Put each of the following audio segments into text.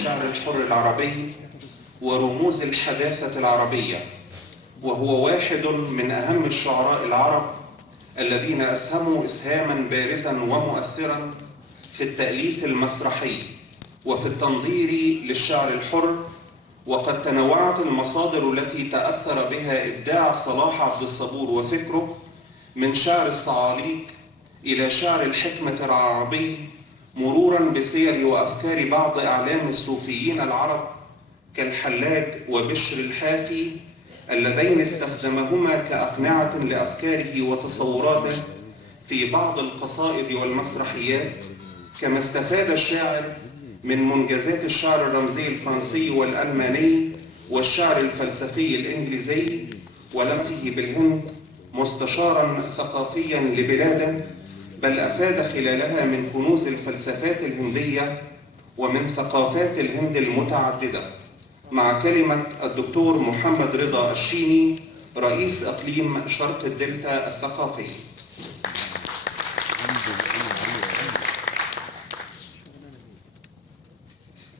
الشعر الحر العربي ورموز الحداثة العربية، وهو واحد من أهم الشعراء العرب الذين أسهموا إسهاما بارزا ومؤثرا في التأليف المسرحي وفي التنظير للشعر الحر. وقد تنوعت المصادر التي تأثر بها إبداع صلاح عبد الصبور وفكره، من شعر الصعاليك إلى شعر الحكمة العربي، مرورا بسير وأفكار بعض أعلام الصوفيين العرب كالحلاج وبشر الحافي، اللذين استخدمهما كأقنعة لأفكاره وتصوراته في بعض القصائد والمسرحيات. كما استفاد الشاعر من منجزات الشعر الرمزي الفرنسي والألماني والشعر الفلسفي الإنجليزي، ولمته بالهند مستشارا ثقافيا لبلاده، بل أفاد خلالها من كنوز الفلسفات الهندية ومن ثقافات الهند المتعددة. مع كلمة الدكتور محمد رضا الشيني، رئيس إقليم شرق الدلتا الثقافي.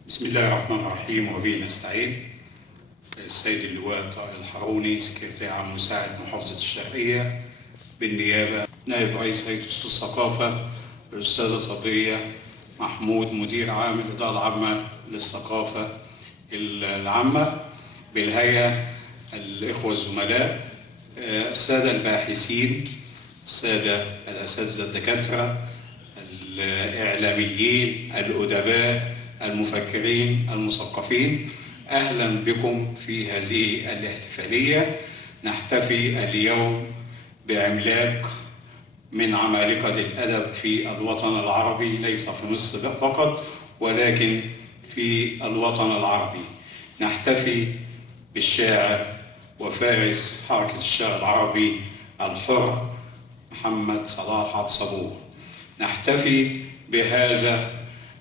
بسم الله الرحمن الرحيم، وبه نستعين. السيد اللواء طارق الحروني، سكرتير عام مساعد محافظة الشرقية بالنيابة، نائب رئيس هيئة الثقافة الأستاذة صبرية محمود، مدير عام الإدارة العامة للثقافة العامة بالهيئة، الإخوة الزملاء، السادة الباحثين، السادة الأساتذة الدكاترة، الإعلاميين، الأدباء، المفكرين، المثقفين، أهلا بكم في هذه الاحتفالية. نحتفي اليوم بعملاق من عمالقة الأدب في الوطن العربي، ليس في مصر فقط ولكن في الوطن العربي. نحتفي بالشاعر وفارس حركة الشعر العربي الحر محمد صلاح عبد الصبور. نحتفي بهذا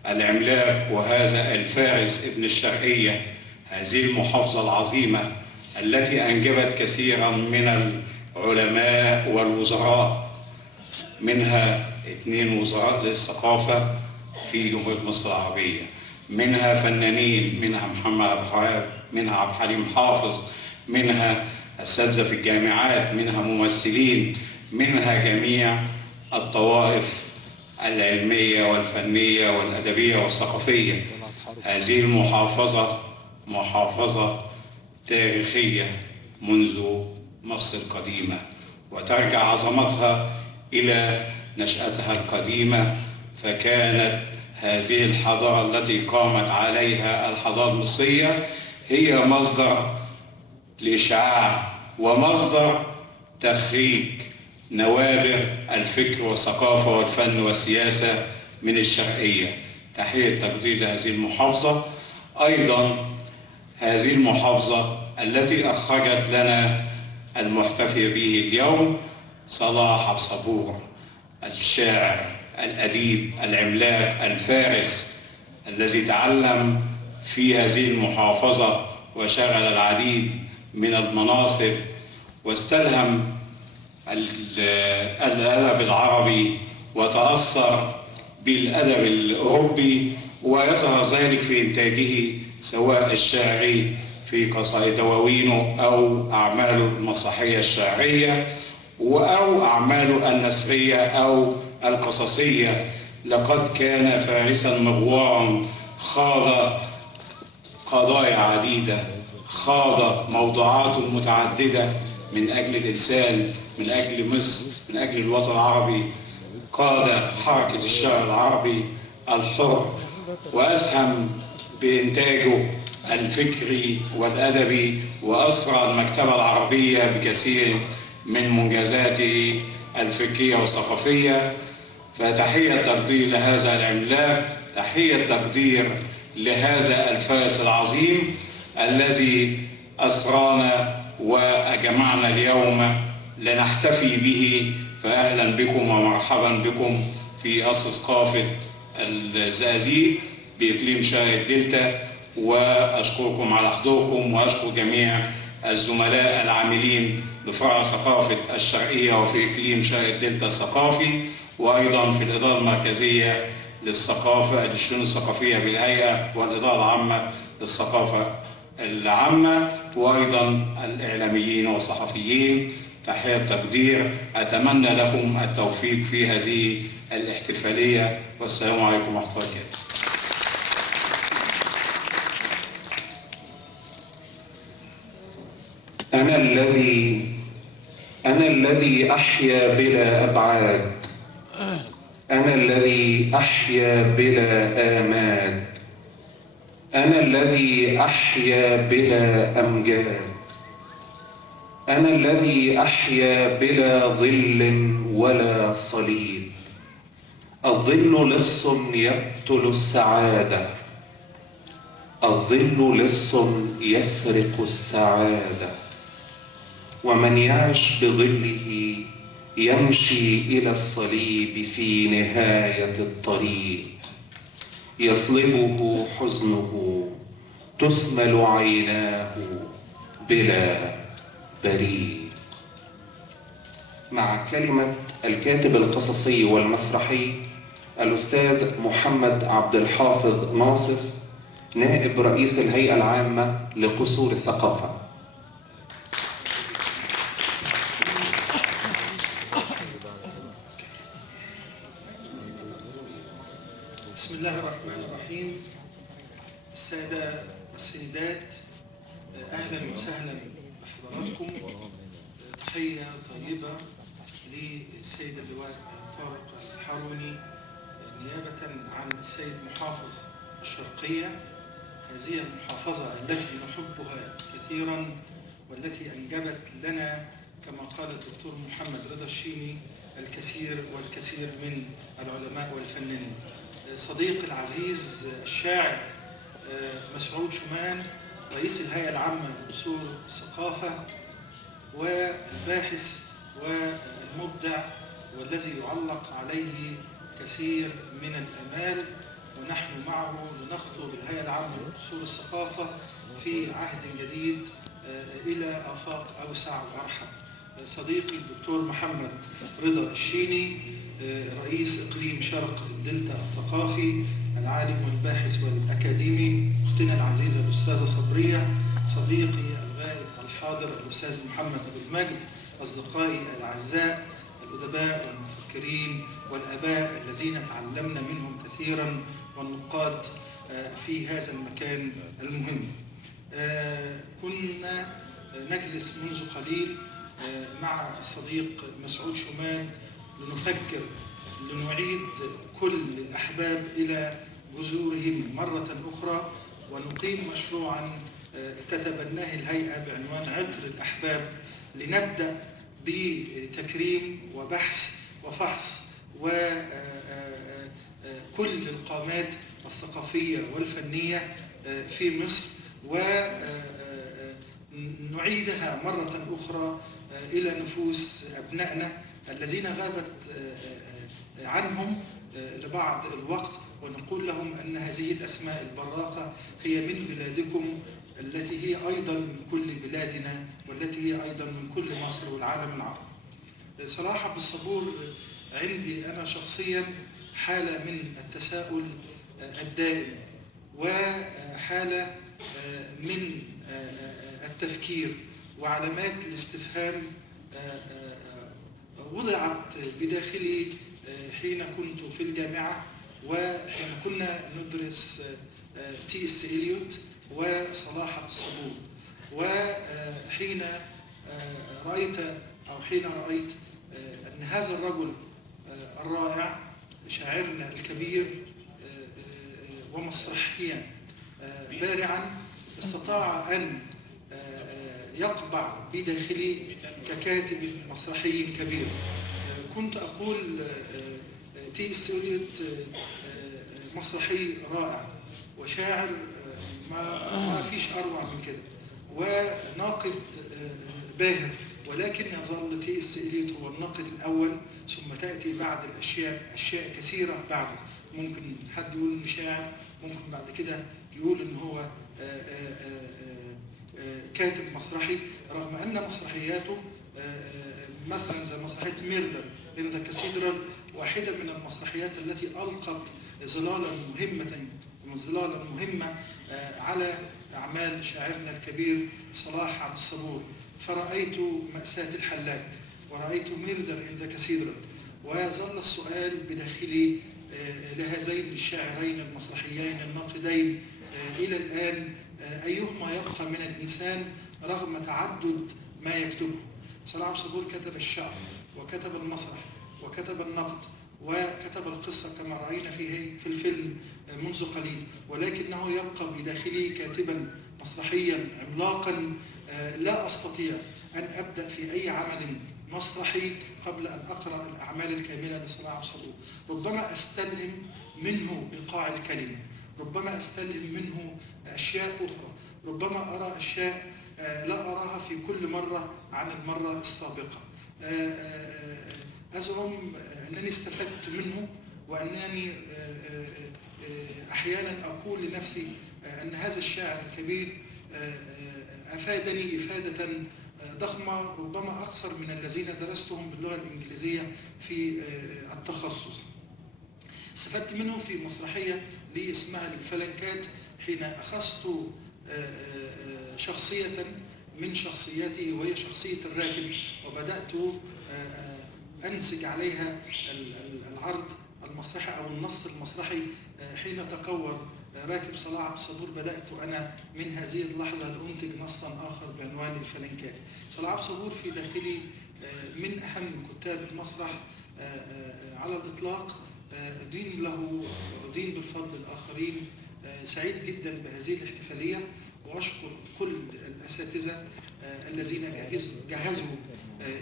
العملاق وهذا الفارس ابن الشرقية، هذه المحافظة العظيمة التي أنجبت كثيرا من العلماء والوزراء، منها 2 وزراء للثقافة في جمهورية مصر العربية، منها فنانين، منها محمد عبد الوهاب، منها عبد الحليم حافظ، منها أساتذة في الجامعات، منها ممثلين، منها جميع الطوائف العلمية والفنية والأدبية والثقافية. هذه المحافظة محافظة تاريخية منذ مصر القديمة، وترجع عظمتها إلى نشأتها القديمة. فكانت هذه الحضارة التي قامت عليها الحضارة المصرية هي مصدر لإشعاع ومصدر تخريج نوابغ الفكر والثقافة والفن والسياسة من الشرقية. تحية تقدير هذه المحافظة. أيضا هذه المحافظة التي أخرجت لنا المحتفي به اليوم صلاح عبد الصبور، الشاعر الأديب العملاق الفارس الذي تعلم في هذه المحافظة وشغل العديد من المناصب، واستلهم الأدب العربي وتأثر بالأدب الأوروبي، ويظهر ذلك في إنتاجه سواء الشعري في قصائد دواوينه أو أعماله المسرحية الشعرية أو أعماله النثرية أو القصصية. لقد كان فارسا مغوارا، خاض قضايا عديدة، خاض موضوعات متعددة من أجل الإنسان، من أجل مصر، من أجل الوطن العربي. قاد حركة الشعر العربي الحر، وأسهم بإنتاجه الفكري والأدبي، وأسرى المكتبة العربية بكثير من منجزاته الفكرية والثقافية. فتحية تقدير لهذا العملاق، تحية تقدير لهذا الفارس العظيم الذي أسرانا وأجمعنا اليوم لنحتفي به. فأهلا بكم ومرحبا بكم في قصر ثقافة الزقازيق بإقليم شرق الدلتا، وأشكركم على حضوركم، وأشكر جميع الزملاء العاملين بفرع ثقافة الشرقية وفي إقليم شرق الدلتا الثقافي، وأيضا في الإدارة المركزية للثقافة للشؤون الثقافية بالهيئة والإدارة العامة للثقافة العامة، وأيضا الإعلاميين والصحفيين. تحية تقدير، أتمنى لكم التوفيق في هذه الاحتفالية، والسلام عليكم ورحمة الله وبركاته. أنا الذي أحيا بلا أبعاد، أنا الذي أحيا بلا آماد، أنا الذي أحيا بلا أمجاد، أنا الذي أحيا بلا ظل ولا صليب. الظل لص يقتل السعادة، الظل لص يسرق السعادة، ومن يعش بظله يمشي إلى الصليب في نهاية الطريق. يصلبه حزنه، تسمل عيناه بلا بريء. مع كلمة الكاتب القصصي والمسرحي الأستاذ محمد عبد الحافظ ناصر، نائب رئيس الهيئة العامة لقصور الثقافة. بسم الله الرحمن الرحيم. السادة السيدات، أهلا وسهلا بحضراتكم. تحية طيبة للسيد اللواء طارق الحاروني نيابة عن السيد محافظ الشرقية، هذه المحافظة التي نحبها كثيرا والتي أنجبت لنا كما قال الدكتور محمد رضا الشيني الكثير والكثير من العلماء والفنانين. صديقي العزيز الشاعر مسعود شومان، رئيس الهيئة العامة لقصور الثقافة والباحث والمبدع والذي يعلق عليه كثير من الآمال، ونحن معه لنخطو بالهيئة العامة لقصور الثقافة في عهد جديد إلى آفاق أوسع وأرحب. صديقي الدكتور محمد رضا الشيني، رئيس إقليم شرق الدلتا الثقافي، العالم والباحث والأكاديمي. أختنا العزيزة الأستاذة صبرية، صديقي الغائب الحاضر الأستاذ محمد أبو المجد، أصدقائي الأعزاء الأدباء والمفكرين والآباء الذين تعلمنا منهم كثيرا، والنقاد في هذا المكان المهم. كنا نجلس منذ قليل مع الصديق مسعود شومان لنفكر، لنعيد كل الأحباب إلى جذورهم مرة أخرى، ونقيم مشروعا تتبناه الهيئة بعنوان عطر الأحباب، لنبدأ بتكريم وبحث وفحص وكل القامات الثقافية والفنية في مصر، ونعيدها مرة أخرى إلى نفوس أبنائنا الذين غابت عنهم لبعض الوقت، ونقول لهم أن هذه الأسماء البراقة هي من بلادكم، التي هي أيضا من كل بلادنا، والتي هي أيضا من كل مصر والعالم العربي. صراحة بالصبور عندي أنا شخصيا حالة من التساؤل الدائم، وحالة من التفكير، وعلامات الاستفهام وضعت بداخلي حين كنت في الجامعة، وحين كنا ندرس تي.اس. إليوت وصلاح الصبور، وحين رأيت أن هذا الرجل الرائع شاعرنا الكبير ومسرحيا بارعا استطاع أن يقبع بداخلي ككاتب مسرحي كبير. كنت أقول تي.اس. إليوت مسرحي رائع وشاعر ما فيش أروع من كده، وناقد باهر، ولكن يظل تي.اس. إليوت هو الناقد الأول، ثم تأتي بعد أشياء كثيرة بعده. ممكن حد يقول إنه شاعر، ممكن بعد كده يقول إن هو كاتب مسرحي، رغم أن مسرحياته مثلا زي مسرحية ميردر إن ذا كاثيدرال واحدة من المسرحيات التي ألقت ظلالا مهمة على أعمال شاعرنا الكبير صلاح عبد الصبور. فرأيت مأساة الحلاج ورأيت ميردر عند كسيدرا، ويظل السؤال بداخلي لهذين الشاعرين المسرحيين الناقدين إلى الآن: أيهما يبقى من الإنسان رغم تعدد ما يكتبه؟ صلاح عبد الصبور كتب الشعر وكتب المسرح وكتب النقد وكتب القصة كما رأينا في الفيلم منذ قليل، ولكنه يبقى بداخلي كاتبا مسرحيا عملاقا لا أستطيع أن أبدأ في أي عمل مسرحي قبل أن أقرأ الأعمال الكاملة لصلاح عبد الصبور. ربما أستلهم منه إيقاع الكلمة، ربما أستلهم منه أشياء أخرى، ربما أرى أشياء لا أراها في كل مرة عن المرة السابقة. أزعم أنني استفدت منه، وأنني أحيانا أقول لنفسي أن هذا الشاعر الكبير أفادني إفادة ضخمة، ربما أكثر من الذين درستهم باللغة الإنجليزية في التخصص. استفدت منه في مسرحية لي اسمها الفلنكات، حين أخذت شخصية من شخصياته وهي شخصية الراكب، وبدأت أنسج عليها العرض المسرحي أو النص المسرحي. حين تكور راكب صلاح عبد الصبور بدأت أنا من هذه اللحظة لأنتج نصا آخر بعنوان الفلنكات. صلاح عبد الصبور في داخلي من أهم كتاب المسرح على الإطلاق، دين له ودين بالفضل الآخرين. سعيد جدا بهذه الاحتفالية، وأشكر كل الأساتذة الذين جهزوا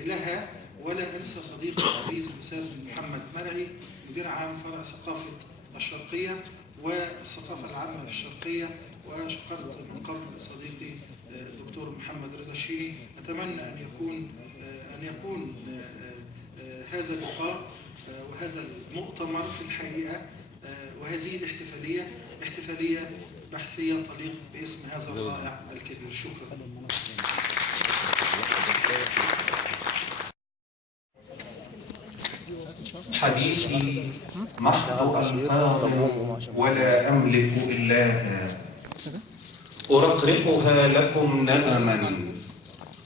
لها، ولا أنسى صديقي العزيز الأستاذ محمد مرعي مدير عام فرع ثقافة الشرقية والثقافة العامة في الشرقية، وشكرت من قبل صديقي الدكتور محمد رضا الشيني. أتمنى أن يكون هذا اللقاء وهذا المؤتمر في الحقيقة وهذه الاحتفالية احتفالية بحثية تليق باسم هذا الرائع الكبير. شكرا. حديثي محض ألفاظ ولا أملك إلاها، أرقرقها لكم نغما،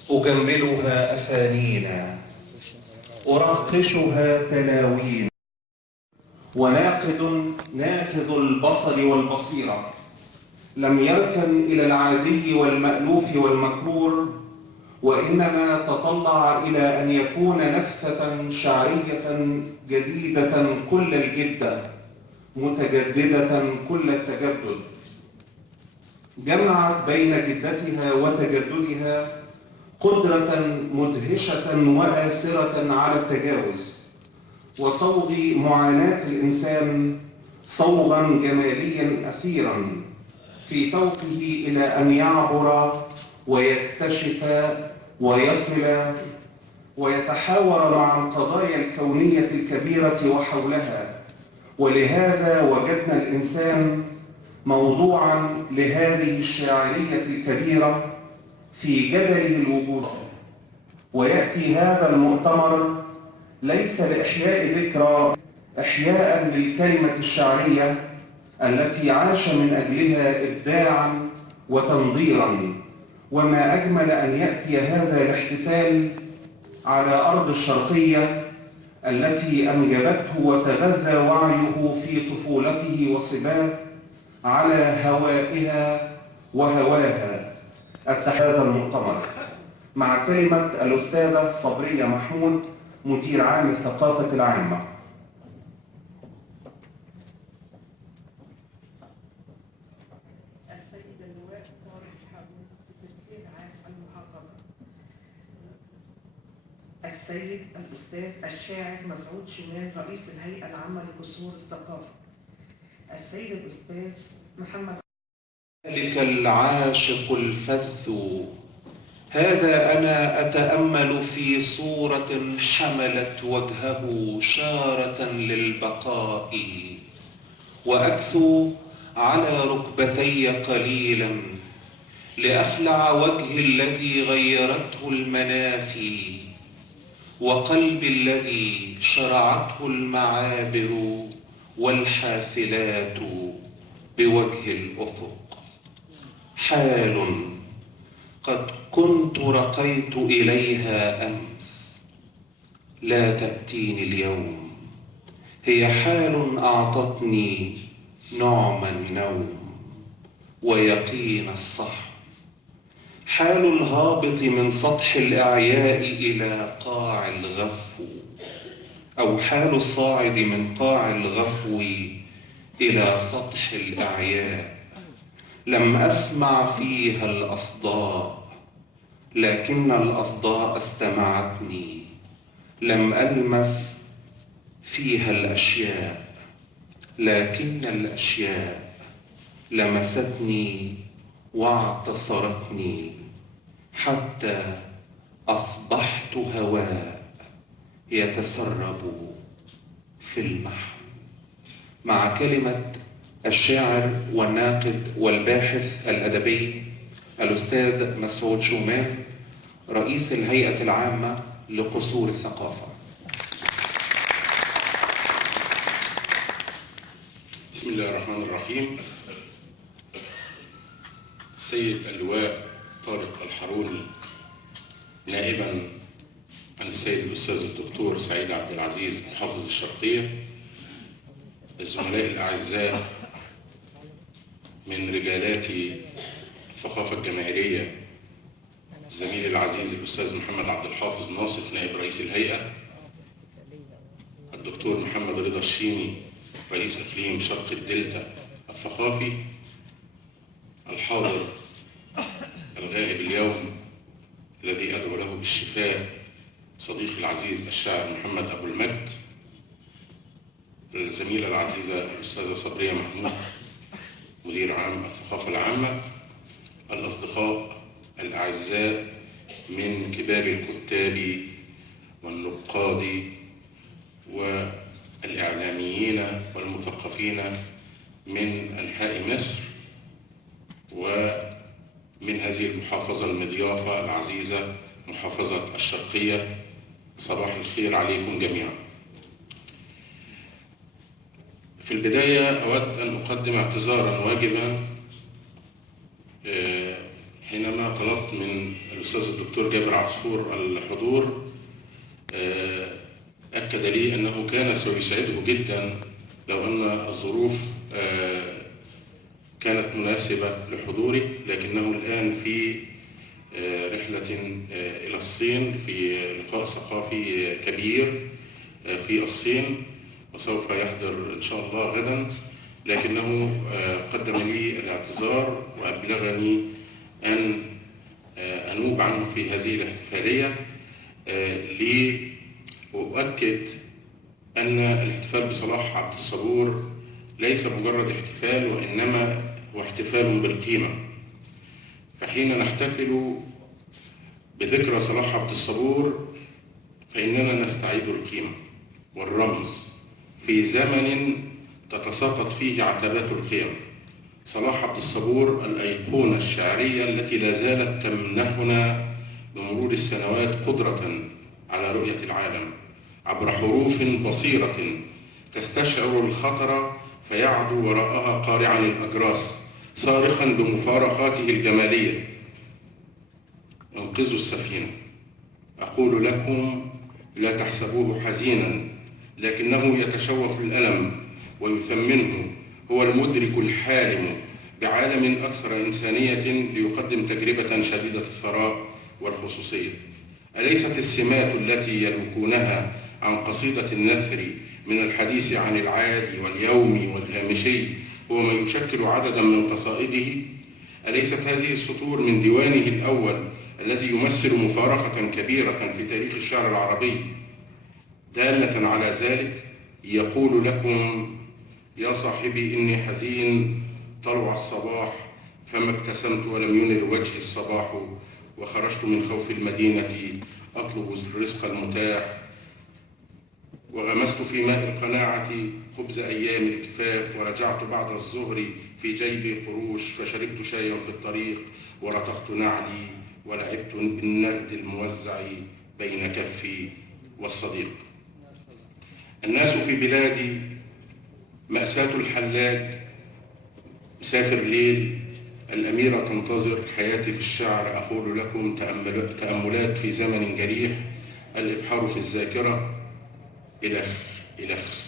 أجملها أفانينا، أراقشها تلاوين، وناقد نافذ البصر والبصيرة لم يركن إلى العادي والمألوف والمكرور، وإنما تطلع إلى أن يكون نفسة شعرية جديدة كل الجدة، متجددة كل التجدد، جمعت بين جدتها وتجددها قدرة مدهشة وآسرة على التجاوز، وصوغ معاناة الإنسان صوغا جماليا أثيرا في طوقه إلى أن يعبر ويكتشف ويصل ويتحاور مع القضايا الكونية الكبيرة وحولها. ولهذا وجدنا الإنسان موضوعا لهذه الشاعرية الكبيرة في جدله الوجود. ويأتي هذا المؤتمر ليس لإحياء ذكرى، إحياء للكلمة الشعرية التي عاش من أجلها إبداعا وتنظيرا. وما أجمل أن يأتي هذا الاحتفال على أرض الشرقية التي أنجبته وتغذى وعيه في طفولته وصباه على هوائها وهواها. هذا المؤتمر مع كلمة الأستاذة صبرية محمود مدير عام الثقافة العامة. السيد اللواء طارق حامد مدير عام المحافظة. السيد الأستاذ الشاعر مسعود شمال رئيس الهيئة العامة لقصور الثقافة. السيد الأستاذ محمد ذلك العاشق الفذ، هذا أنا أتأمل في صورة حملت وجهه شارة للبقاء، وأكثو على ركبتي قليلا لأخلع وجهي الذي غيرته المنافي، وقلبي الذي شرعته المعابر والحافلات بوجه الأفق. حال قد كنت رقيت إليها أمس لا تأتيني اليوم، هي حال أعطتني نعم النوم ويقين الصحو. حال الهابط من سطح الأعياء إلى قاع الغفو، أو حال الصاعد من قاع الغفو إلى سطح الأعياء. لم أسمع فيها الأصداء لكن الأصداء استمعتني، لم ألمس فيها الأشياء لكن الأشياء لمستني واعتصرتني، حتى أصبحت هواء يتسرب في المحو. مع كلمة الشاعر والناقد والباحث الأدبي الأستاذ مسعود شومان، رئيس الهيئة العامة لقصور الثقافة. بسم الله الرحمن الرحيم. السيد اللواء طارق الحروني نائبا عن السيد الأستاذ الدكتور سعيد عبد العزيز محافظ الشرقية، الزملاء الأعزاء من رجالات الثقافة الجماهيرية، الزميل العزيز الأستاذ محمد عبد الحافظ ناصف نائب رئيس الهيئة، الدكتور محمد رضا الشيمي رئيس إقليم شرق الدلتا الثقافي، الحاضر الغائب اليوم الذي أدعو له بالشفاء صديقي العزيز الشاعر محمد أبو المجد، الزميلة العزيزة الأستاذة صبرية محمود مدير عام الثقافة العامة، الأصدقاء الأعزاء من كبار الكتاب والنقاد والإعلاميين والمثقفين من أنحاء مصر ومن هذه المحافظة المضيافة العزيزة محافظة الشرقية، صباح الخير عليكم جميعا. في البداية أود أن أقدم اعتذارا واجبا حينما طلبت من الأستاذ الدكتور جابر عصفور الحضور. أكد لي أنه كان سيسعده جدا لو أن الظروف كانت مناسبة لحضوري، لكنه الآن في رحلة إلى الصين في لقاء ثقافي كبير في الصين، وسوف يحضر إن شاء الله غدا، لكنه قدم لي الاعتذار وأبلغني أن أنوب عنه في هذه الاحتفالية لأؤكد أن الاحتفال بصلاح عبد الصبور ليس مجرد احتفال، وإنما هو احتفال بالقيمة. فحين نحتفل بذكرى صلاح عبد الصبور فإننا نستعيد القيمة والرمز في زمن تتساقط فيه عتبات القيم. صلاح عبد الصبور الأيقونة الشعرية التي لا زالت تمنحنا بمرور السنوات قدرة على رؤية العالم عبر حروف بصيرة تستشعر الخطر فيعدو وراءها قارعا الأجراس صارخا بمفارقاته الجمالية: انقذوا السفينة. أقول لكم لا تحسبوه حزينا، لكنه يتشوف الألم ويثمنه. هو المدرك الحالم بعالم أكثر إنسانية ليقدم تجربة شديدة الثراء والخصوصية. أليست السمات التي يلوكونها عن قصيدة النثر من الحديث عن العادي واليومي والهامشي هو ما يشكل عددا من قصائده؟ أليست هذه السطور من ديوانه الأول الذي يمثل مفارقة كبيرة في تاريخ الشعر العربي دالة على ذلك؟ يقول لكم: يا صاحبي إني حزين طلع الصباح، فما ابتسمت ولم ينر وجهي الصباح، وخرجت من خوف المدينة أطلب الرزق المتاح، وغمست في ماء القناعة خبز أيام الكفاف، ورجعت بعد الظهر في جيبي قروش، فشربت شايا في الطريق ورتقت نعلي، ولعبت بالنقد الموزع بين كفي والصديق. الناس في بلادي مأساة الحلاج، مسافر ليل، الأميرة تنتظر، حياتي في الشعر، أقول لكم تأملات في زمن جريح، الإبحار في الذاكرة، إلخ.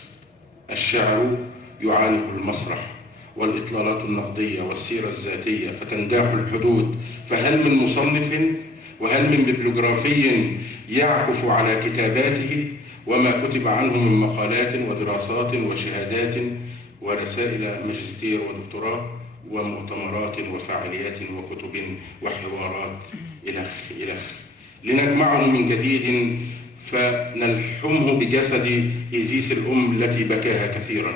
الشعر يعانق المسرح والإطلالات النقدية والسيرة الذاتية فتنداح الحدود، فهل من مصنف وهل من ببلوغرافي يعكف على كتاباته وما كتب عنه من مقالات ودراسات وشهادات ورسائل ماجستير ودكتوراه ومؤتمرات وفعاليات وكتب وحوارات إلخ لنجمعه من جديد فنلحمه بجسد إيزيس الأم التي بكاها كثيرا.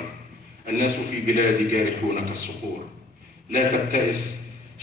الناس في بلاد جارحون كالصخور. لا تبتئس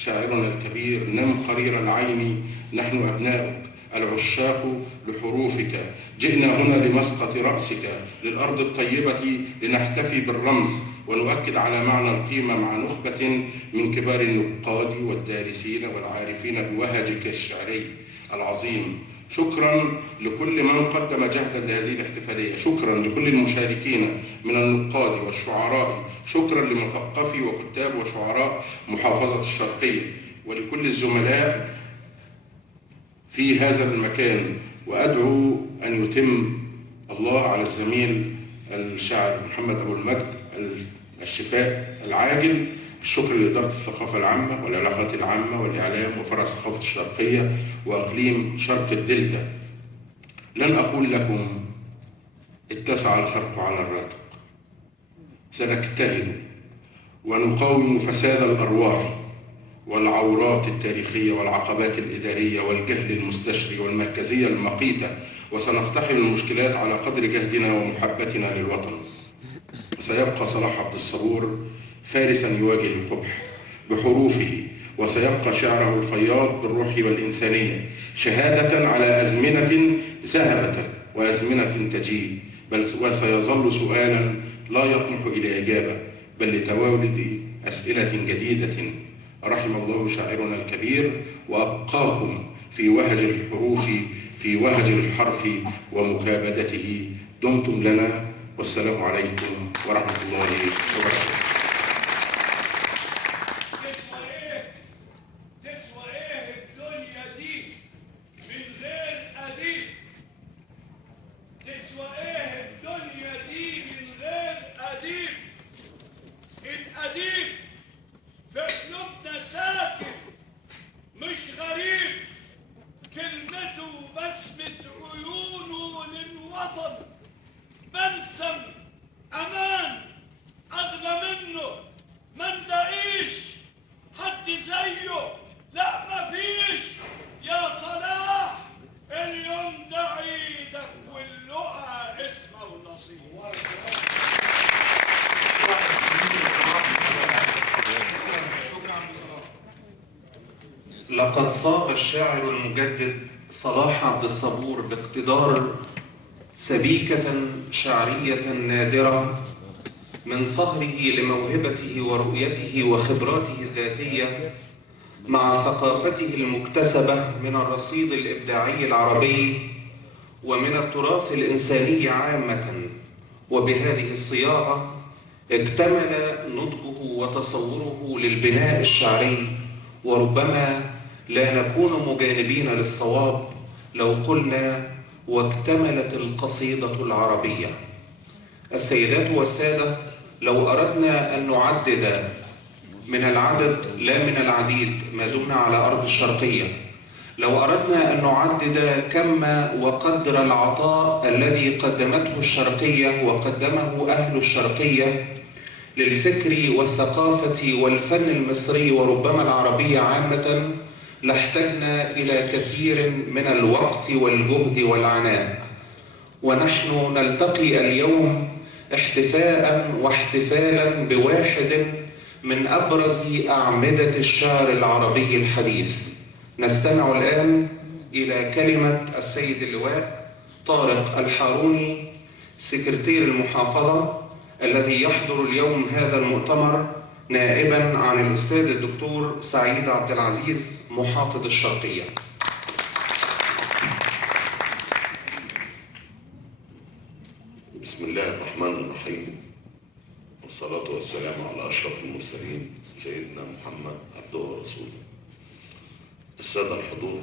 شاعرنا الكبير، نم قرير العين، نحن أبناؤك العشاق لحروفك، جئنا هنا لمسقط رأسك، للأرض الطيبة لنحتفي بالرمز ونؤكد على معنى القيمة مع نخبة من كبار النقاد والدارسين والعارفين بوهجك الشعري العظيم. شكرا لكل من قدم جهدا لهذه الاحتفالية، شكرا لكل المشاركين من النقاد والشعراء، شكرا لمثقفي وكتاب وشعراء محافظة الشرقية ولكل الزملاء في هذا المكان. وأدعو أن يتم الله على الزميل الشاعر محمد أبو المجد الشفاء العاجل. الشكر لإدارة الثقافة العامة والعلاقات العامة والإعلام وفرع ثقافة الشرقية وأقليم شرق الدلتا. لن أقول لكم اتسع الخرق على الراتق، سنجتهد ونقاوم فساد الأرواح والعورات التاريخية والعقبات الإدارية والجهل المستشري والمركزية المقيتة، وسنقتحم المشكلات على قدر جهدنا ومحبتنا للوطن. وسيبقى صلاح عبد الصبور فارسا يواجه القبح بحروفه، وسيبقى شعره الفياض بالروح والإنسانية شهادة على أزمنة ذهبت وأزمنة تجيء، وسيظل سؤالا لا يطمح إلى إجابة بل لتوالد أسئلة جديدة. رحم الله شاعرنا الكبير وأبقاكم في وهج الحروف، في وهج الحرف ومكابدته. دمتم لنا، والسلام عليكم ورحمة الله وبركاته. تسوى ايه الدنيا دي من غير أديب؟ تسوى ايه الدنيا دي من غير أديب؟ الأديب في قلوبنا ساكن مش غريب، كلمته وبسمة عيونه للوطن بلسم أمان أغلى منه، ما نلاقيش حد زيه، لا مفيش يا صلاح. اليوم ده عيدك واللقا اسمه ونصيب. لقد صاغ الشاعر المجدد صلاح عبد الصبور باقتدار سبيكة شعرية نادرة من صهره لموهبته ورؤيته وخبراته الذاتية مع ثقافته المكتسبة من الرصيد الإبداعي العربي ومن التراث الإنساني عامة. وبهذه الصياغة اكتمل نضجه وتصوره للبناء الشعري، وربما لا نكون مجانبين للصواب لو قلنا واكتملت القصيدة العربية. السيدات والسادة، لو أردنا أن نعدد من العدد لا من العديد ما دمنا على أرض الشرقية، لو أردنا أن نعدد كم وقدر العطاء الذي قدمته الشرقية وقدمه أهل الشرقية للفكر والثقافة والفن المصري وربما العربي عامة، لاحتجنا إلى كثير من الوقت والجهد والعناء. ونحن نلتقي اليوم احتفاء واحتفالا بواحد من أبرز أعمدة الشعر العربي الحديث. نستمع الآن إلى كلمة السيد اللواء طارق الحاروني سكرتير المحافظة الذي يحضر اليوم هذا المؤتمر نائبا عن الأستاذ الدكتور سعيد عبد العزيز محافظ الشرقية. بسم الله الرحمن الرحيم، والصلاة والسلام على أشرف المرسلين سيدنا محمد عبده ورسوله. السادة الحضور،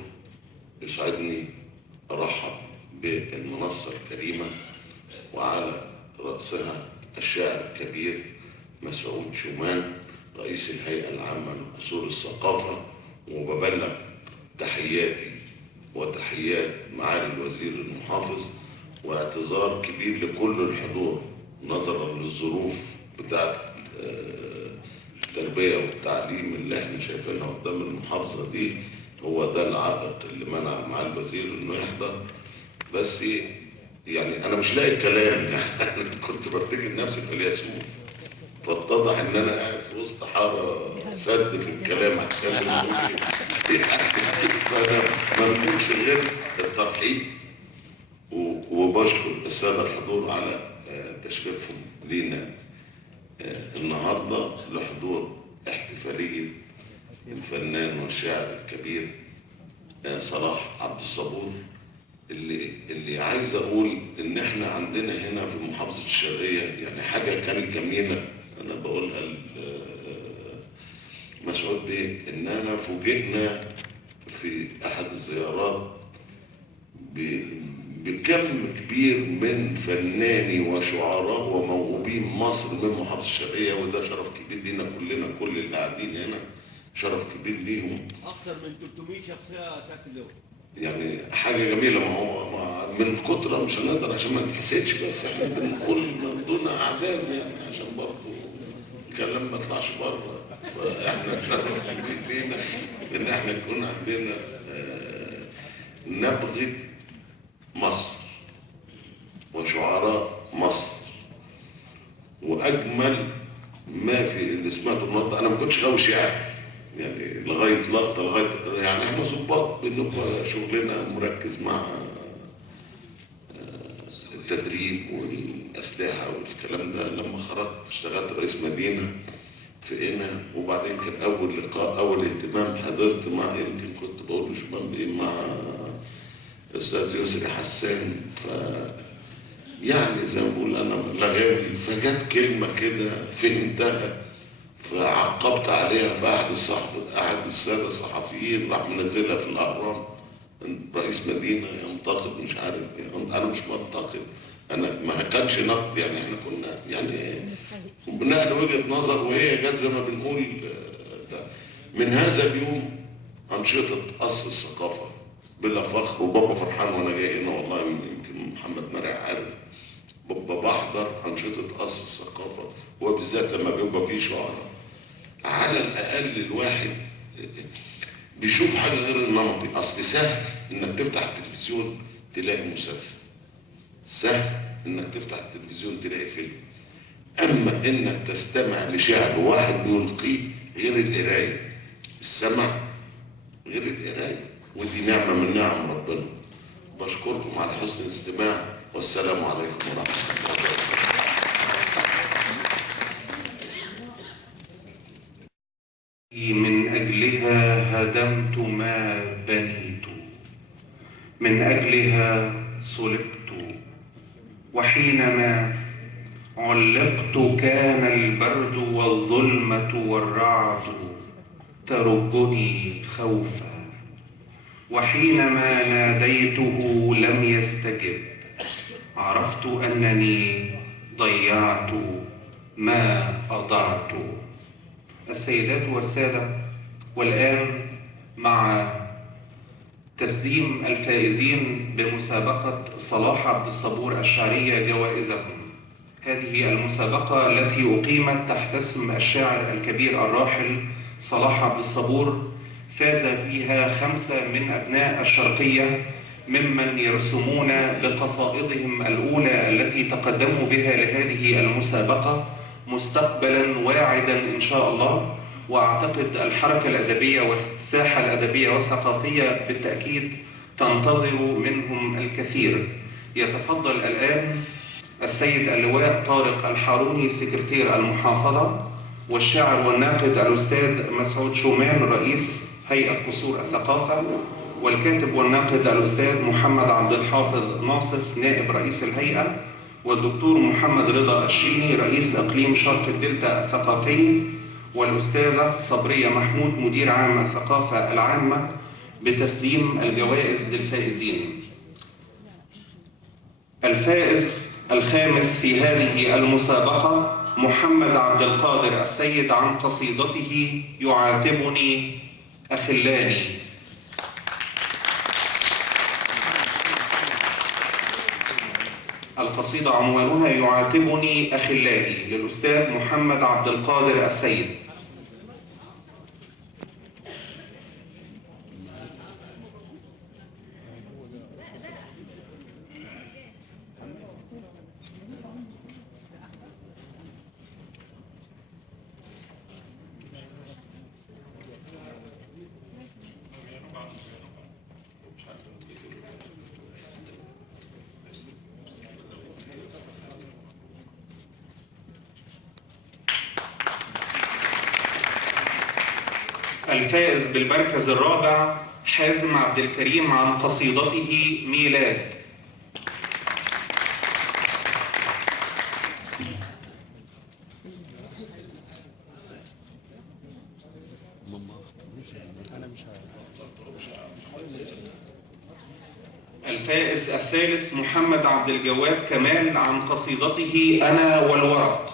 يسعدني أرحب بالمنصة الكريمة وعلى رأسها الشاعر الكبير مسعود شومان رئيس الهيئة العامة لقصور الثقافة، وببلغ تحياتي وتحيات معالي الوزير المحافظ واعتذار كبير لكل الحضور نظرا للظروف بتاعت التربية والتعليم اللي احنا شايفينها قدام المحافظة دي. هو ده العائق اللي منع معالي الوزير انه يحضر، بس يعني انا مش لاقي كلام يعني كنت بفتكر نفسي في الياسوف، فاتضح ان انا قاعد في وسط حاره سد في الكلام هتكلم اقول ايه. فانا ما بقولش غير الترحيب وبشكر الساده الحضور على تشريفهم لينا النهارده لحضور احتفاليه الفنان والشاعر الكبير صلاح عبد الصبور، اللي عايز اقول ان احنا عندنا هنا في محافظه الشرقيه يعني حاجه كانت جميله انا بقولها مسعود بيه، اننا فوجئنا في احد الزيارات بكم كبير من فناني وشعراء وموهوبين مصر من محافظه الشرقيه، وده شرف كبير لينا كلنا، كل اللي قاعدين هنا شرف كبير ليهم. اكثر من 300 شخصيه ساكنه يعني حاجه جميله. ما هو من كتره مش هنقدر عشان ما نتحسدش، بس احنا بنقول من دون اعدام يعني عشان برضه الكلام ما يطلعش بره. فاحنا شرف كبير لينا ان احنا يكون عندنا نبغه مصر وشعراء مصر، واجمل ما في اللي سمعته النهارده. انا ما كنتش غاوي شعر يعني لغايه لقطه، لغايه يعني احنا ظباط بنبقى شغلنا مركز مع التدريب والاسلحه والكلام ده. لما خرجت اشتغلت رئيس مدينه في هنا، وبعدين كان اول لقاء اول اهتمام حضرت مع يمكن كنت بقول له شباب ايه مع الاستاذ يسري حسان. ف يعني زي ما بقول انا لغاوي، فجت كلمه كده فهمتها فعقبت عليها في احد الساده الصحفيين راح منزلها في الاهرام، رئيس مدينه ينتقد مش عارف ايه. انا مش منتقد، انا ما كانش نقد يعني، احنا كنا يعني بنقل وجهه نظر وهي جت زي ما بنقول. من هذا اليوم انشطه قصر الثقافه بلا فخر، وبابا فرحان وانا جاي هنا والله، يمكن محمد مرعي عارف بابا بحضر انشطه قصر الثقافه، وبالذات لما بيبقى فيه شعراء. على الاقل الواحد بيشوف حاجه غير النمطي. اصل سهل انك تفتح التلفزيون تلاقي مسلسل، سهل انك تفتح التلفزيون تلاقي فيلم، اما انك تستمع لشعر واحد بيلقيه غير القرايه. السمع غير القرايه، ودي نعمه من نعم ربنا. بشكركم على حسن الاستماع، والسلام عليكم ورحمه الله وبركاته. من أجلها هدمت ما بنيت، من أجلها صلبت، وحينما علقت كان البرد والظلمة والرعد ترجني خوفا، وحينما ناديته لم يستجب، عرفت أنني ضيعت ما أضعت. السيدات والسادة، والآن مع تسليم الفائزين بمسابقة صلاح عبد الصبور الشعرية جوائزهم. هذه المسابقة التي أقيمت تحت اسم الشاعر الكبير الراحل صلاح عبد الصبور، فاز فيها 5 من أبناء الشرقية ممن يرسمون بقصائدهم الأولى التي تقدموا بها لهذه المسابقة مستقبلا واعدا إن شاء الله. وأعتقد الحركة الأدبية والساحة الأدبية والثقافية بالتأكيد تنتظر منهم الكثير. يتفضل الآن السيد اللواء طارق الحاروني سكرتير المحافظة، والشاعر والناقد الأستاذ مسعود شومان رئيس هيئة قصور الثقافة، والكاتب والناقد الأستاذ محمد عبد الحافظ ناصف نائب رئيس الهيئة، والدكتور محمد رضا الشيني رئيس إقليم شرق الدلتا الثقافي، والأستاذة صبرية محمود مدير عام الثقافة العامة، بتسليم الجوائز للفائزين. الفائز الخامس في هذه المسابقة محمد عبد القادر السيد عن قصيدته يعاتبني أخلاني. القصيدة عنوانها يعاتبني أخلاني للأستاذ محمد عبد القادر السيد. الفائز بالمركز الرابع حازم عبد الكريم عن قصيدته ميلاد. الفائز الثالث محمد عبد الجواد كمال عن قصيدته أنا والورق.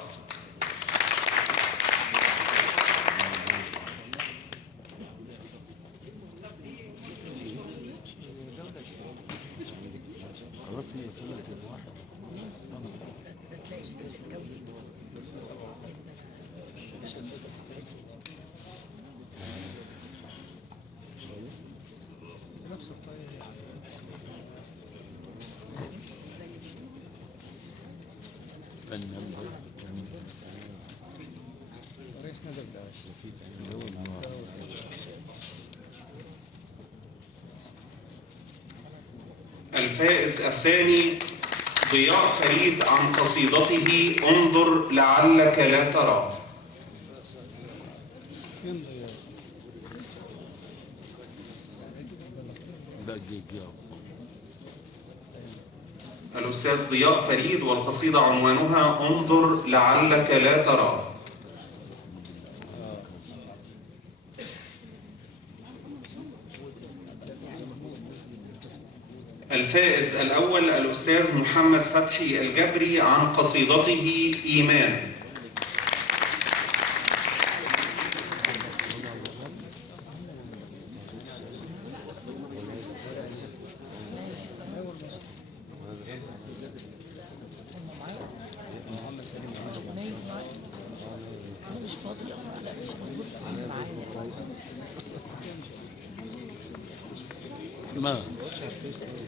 الفائز الثاني ضياء فريد عن قصيدته انظر لعلك لا ترى. الأستاذ ضياء فريد والقصيدة عنوانها انظر لعلك لا ترى. الفائز الأول الأستاذ محمد فتحي الجبري عن قصيدته إيمان.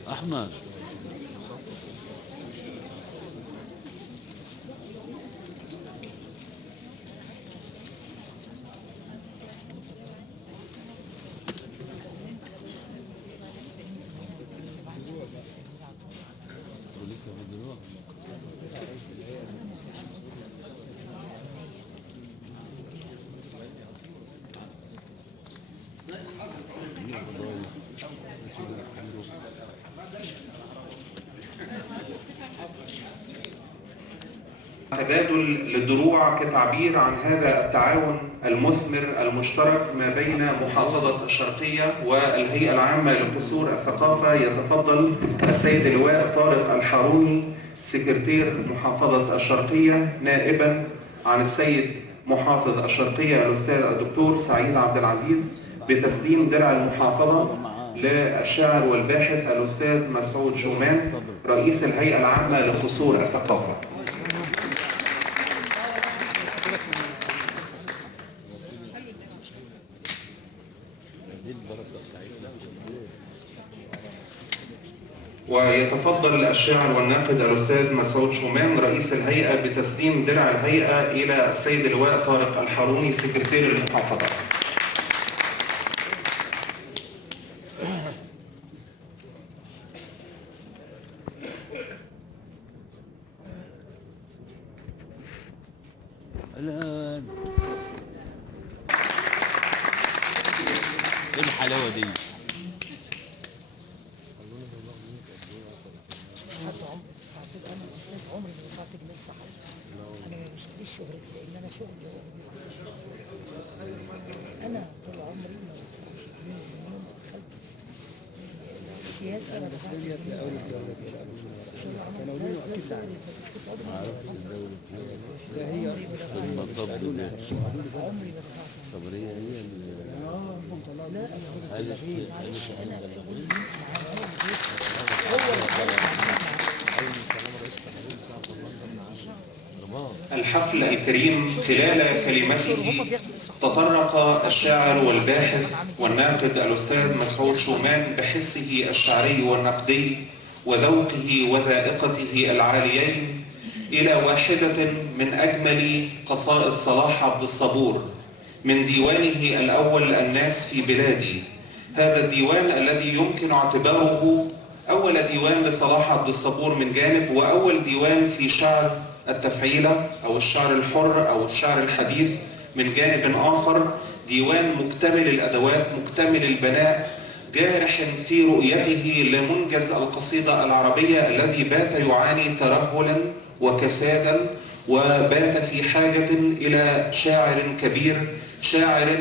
أحمد تبادل للدروع كتعبير عن هذا التعاون المثمر المشترك ما بين محافظة الشرقية والهيئة العامة لقصور الثقافة. يتفضل السيد اللواء طارق الحاروني سكرتير محافظة الشرقية نائبا عن السيد محافظ الشرقية الأستاذ الدكتور سعيد عبد العزيز بتسليم درع المحافظة للشاعر والباحث الأستاذ مسعود شومان رئيس الهيئة العامة لقصور الثقافة. ويتفضل الشاعر والناقد الأستاذ مسعود شومان رئيس الهيئة بتسليم درع الهيئة إلى السيد اللواء طارق الحاروني سكرتير المحافظة. الآن ايه الحلاوة دي؟ أنا طول عمري سياسة أنا الحفل الكريم خلال كلمته تطرق الشاعر والباحث والناقد الأستاذ مسعود شومان بحسه الشعري والنقدي وذوقه وذائقته العاليين إلى واحدة من أجمل قصائد صلاح عبد الصبور من ديوانه الأول الناس في بلادي. هذا الديوان الذي يمكن اعتباره أول ديوان لصلاح عبد الصبور من جانب، وأول ديوان في شعر التفعيلة أو الشعر الحر أو الشعر الحديث من جانب آخر. ديوان مكتمل الأدوات مكتمل البناء، جارح في رؤيته لمنجز القصيدة العربية الذي بات يعاني ترهلا وكسادا، وبات في حاجة إلى شاعر كبير، شاعر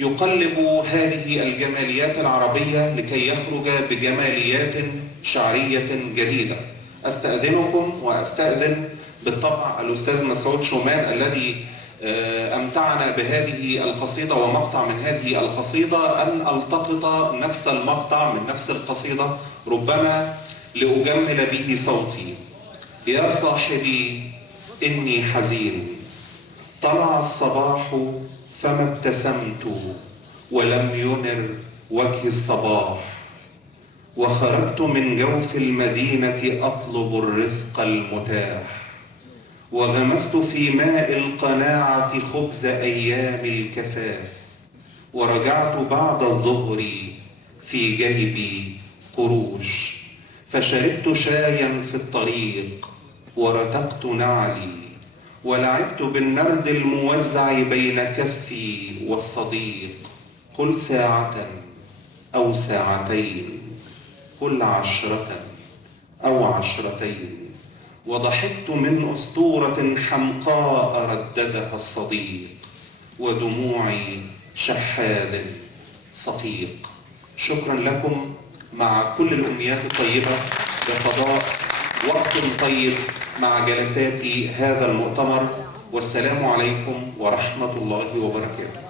يقلب هذه الجماليات العربية لكي يخرج بجماليات شعرية جديدة. أستأذنكم وأستأذن بالطبع الأستاذ مسعود شومان الذي أمتعنا بهذه القصيدة ومقطع من هذه القصيدة أن ألتقط نفس المقطع من نفس القصيدة ربما لأجمل به صوتي. يا صاحبي إني حزين، طلع الصباح فما ابتسمت ولم ينر وجه الصباح، وخرجت من جوف المدينة أطلب الرزق المتاح، وغمست في ماء القناعة خبز أيام الكفاف، ورجعت بعد الظهر في جيبي قروش، فشربت شايا في الطريق ورتقت نعلي، ولعبت بالنرد الموزع بين كفي والصديق. قل ساعة أو ساعتين، قل 10 أو 10، وضحكت من أسطورة حمقاء رددها الصديق، ودموعي شحاذ صفيق. شكرا لكم، مع كل الأمنيات الطيبة بقضاء وقت طيب مع جلسات هذا المؤتمر، والسلام عليكم ورحمة الله وبركاته.